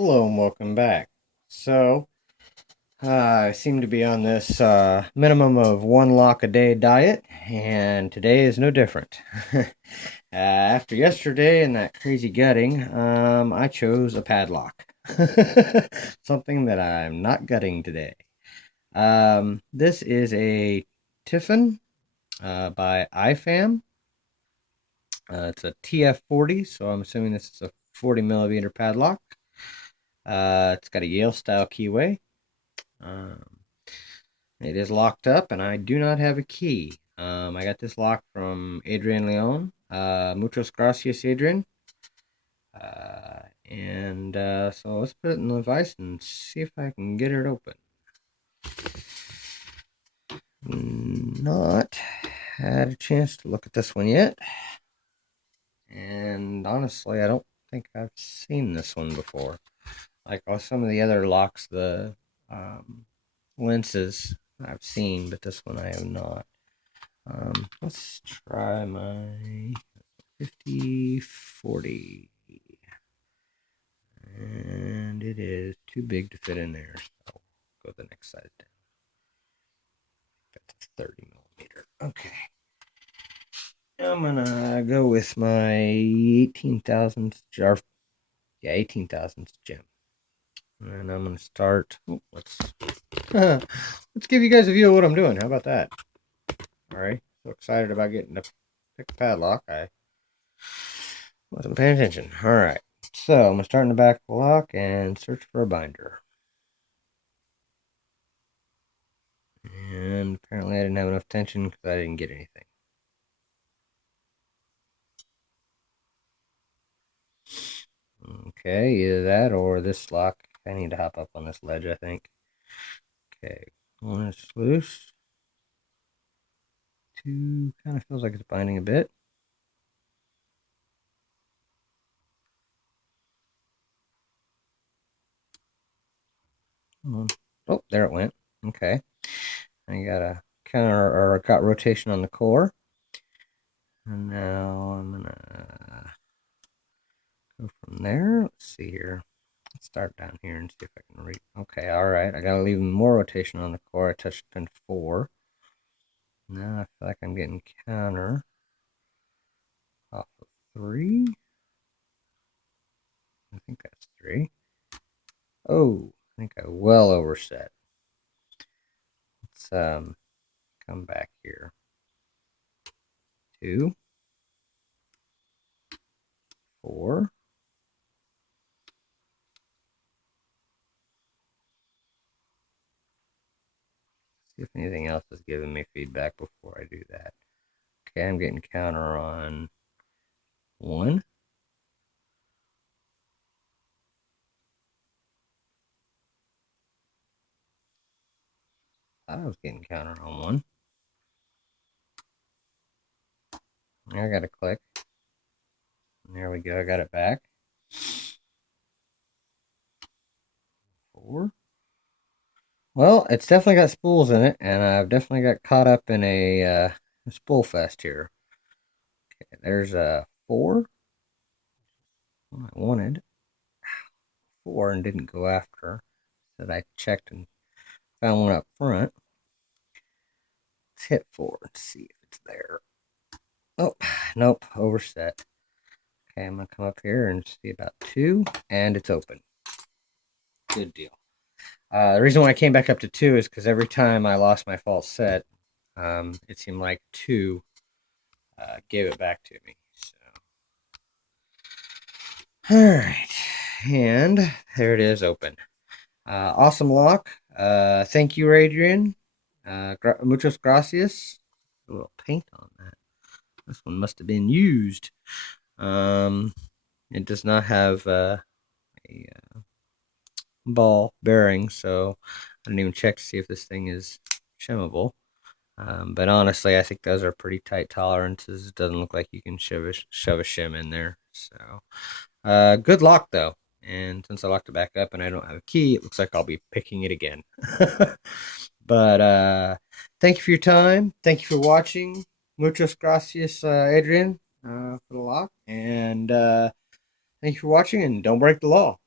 Hello and welcome back. So, I seem to be on this minimum of one lock a day diet, and today is no different. After yesterday and that crazy gutting, I chose a padlock. Something that I'm not gutting today. This is a Tifon by IFAM. It's a TF40, so I'm assuming this is a 40 millimeter padlock. It's got a Yale style keyway. Um, it is locked up, and I do not have a key. I got this lock from Adrian Leon. Muchas gracias, Adrian. So let's put it in the vise and see if I can get it open. Not had a chance to look at this one yet. And honestly, I don't think I've seen this one before. Like some of the other locks, the lenses I've seen, but this one I have not. Let's try my 50-40. And it is too big to fit in there, so I'll go the next size down. That's 30 millimeter. Okay. I'm gonna go with my 18 thousandths jar. Yeah, 18 thousandths gem. And I'm gonna start. Let's give you guys a view of what I'm doing. How about that? All right. So excited about getting to pick the padlock. I wasn't paying attention. All right. So I'm gonna start in the back of the lock and search for a binder. And apparently I didn't have enough tension because I didn't get anything. Okay, either that or this lock. I need to hop up on this ledge, I think. Okay, one is loose. Two kind of feels like it's binding a bit. Oh, there it went. Okay. I got a counter or got rotation on the core. And now I'm gonna go from there. Let's see here. Let's start down here and see if I can read. Okay, all right. I gotta leave more rotation on the core. I touched pin 4. Now I feel like I'm getting counter off of 3. I think that's 3. Oh, I think I well overset. Let's come back here. 2, 4. See if anything else is giving me feedback before I do that. Okay, I'm getting counter on 1. I was getting counter on 1. I got a click. There we go. I got it back. 4. Well, it's definitely got spools in it, and I've definitely got caught up in a spool fest here. Okay, there's a 4. I wanted 4 and didn't go after. That I checked and found one up front. Let's hit 4 and see if it's there. Oh, nope, overset. Okay, I'm gonna come up here and see about 2, and it's open. Good deal. The reason why I came back up to 2 is because every time I lost my false set, it seemed like 2 gave it back to me. So, all right, and there it is, open. Awesome lock. Thank you, Adrian. Muchas gracias. A little paint on that. This one must have been used. It does not have a ball bearing, so I didn't even check to see if this thing is shimmable. But honestly, I think those are pretty tight tolerances. It doesn't look like you can shove a shim in there. So, good lock though. And since I locked it back up and I don't have a key, it looks like I'll be picking it again. But thank you for your time. Thank you for watching. Muchas gracias, Adrian, for the lock. And thank you for watching, and don't break the law.